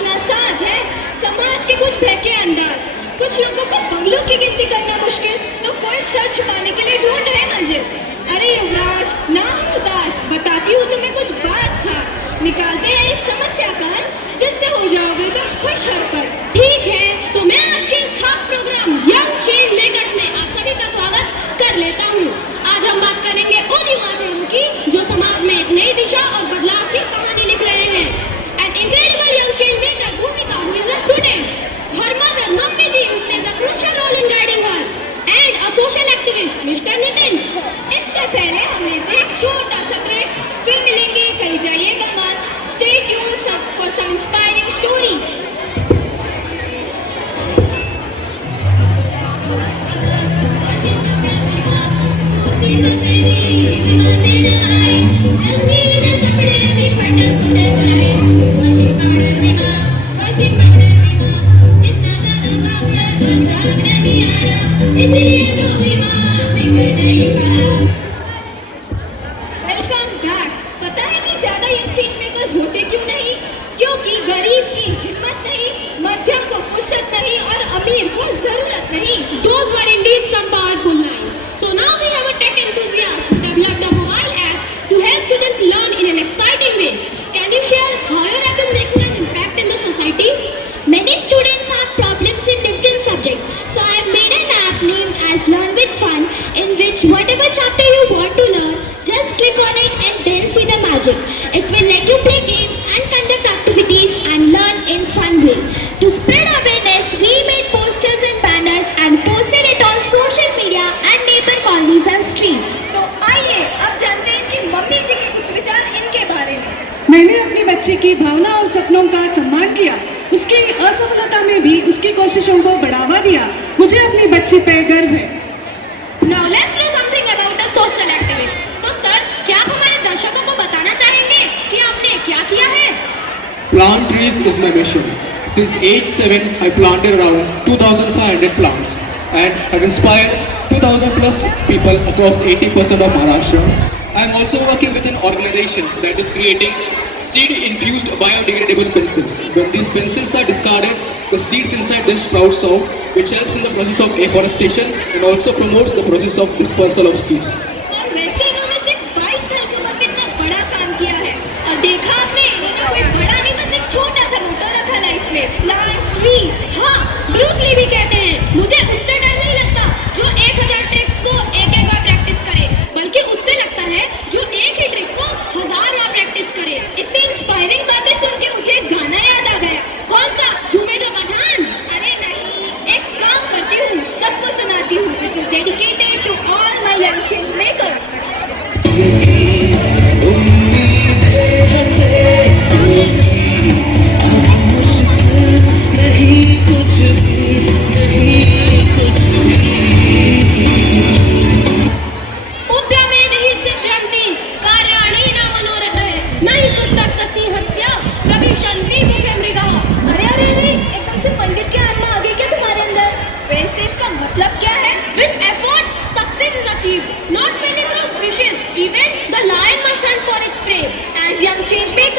सोचना साज है, समाज के कुछ बहके अंदाज। कुछ लोगों को बंगलों की गिनती करना मुश्किल, तो कोई सर छुपाने के लिए ढूंढ रहे मंजिल। अरे युवराज, ना हो उदास, बताती हूँ तुम्हें कुछ बात खास। निकालते हैं इस समस्या का हल, जिससे हो जाओगे तुम खुश हर पल। ठीक है, तो मैं आज के इस खास प्रोग्राम यंग चेंज मेकर्स में आप सभी का स्वागत कर लेता हूँ। आज हम बात करेंगे उन युवा चेहरों की जो समाज में एक नई दिशा और बदलाव की कहानी लिख रहे हैं। An incredible young change maker, Bhumika, who is a student. Her mother, Mummy ji, who plays a crucial role in guiding her. And a social activist, Mr. Nitin. इससे पहले हमने एक छोटा सा ब्रेक, फिर मिलेंगे, कहीं जाइएगा मत। Stay tuned for some inspiring stories. Welcome back. पता है कि ज्यादा यंग चेंज मेकर्स होते क्यों नहीं? क्योंकि गरीब की हिम्मत नहीं, मध्यम को फुर्सत नहीं और अमीर को जरूरत नहीं। Those were indeed some powerful lines. So now we have a tech enthusiast who developed a mobile app to help students learn in an exciting way. Can you share how your app is making an impact in the society? Many students have problems in different subjects, so I have made an app named as Learn with Fun, in which whatever chapter you want to learn, just click on it and then see the magic. It will let you play games and conduct activities and learn in fun way. To spread awareness, we made posters and banners and posted it on social media and neighbor colonies and streets. तो आइए अब जानते हैं कि mummy जी के कुछ विचार इनके बारे में। मैंने अपनी बच्ची की भावना और सपनों का सम्मान किया, उसकी असफलता में भी उसकी कोशिशों को बढ़ावा दिया। मुझे अपनी बच्ची पर गर्व है। Now let's know something about a social activist. तो सर, क्या आप हमारे दर्शकों को बताना चाहेंगे कि आपने क्या किया है? Plant trees is my mission. Since age 7, I planted around 2,500 plants and have inspired 2,000 plus people across 80% of Maharashtra. I am also working with an organization that is creating seed-infused biodegradable pencils. When these pencils are discarded, the seeds inside them sprouts out, which helps in the process of afforestation and also promotes the process of dispersal of seeds. और वैसे इन्होंने सिर्फ 22 साल की उम्र में इतना बड़ा काम किया है। और देखा आपने, इन्होंने कोई बड़ा नहीं, बस एक छोटा सा मोटो रखा लाइफ में, प्लांट ट्रीज। हाँ, ब्रूस ली भी कहते हैं, मुझे उससे डर नहीं लगता जो 1000 ट्रिक्स को एक बार प्रैक्टिस करे, बल्कि उससे लगता है जो एक ही ट्रिक को 1000 बार प्रैक्टिस करे। इतनी इंस्पायरिंग बातें सुन के मुझे एक गाना याद आ गया। कौन सा? झूमे जो पठान? अरे नहीं, एक काम करती हूँ, सबको सुनाती हूँ, which is dedicated to all my young change makers. उद्यमे नहीं सिद्ध्यन्ति कार्याणि न मनोरथः नहि शुद्धः सचि हस्य प्रविशन्ति मुखे मृगः। अरे अरे अरे, एकदम से पंडित की आत्मा आ गई क्या तुम्हारे अंदर? वैसे इसका मतलब क्या है? With effort, success is achieved, not merely through wishes. Even the lion must hunt for its prey. As young change makers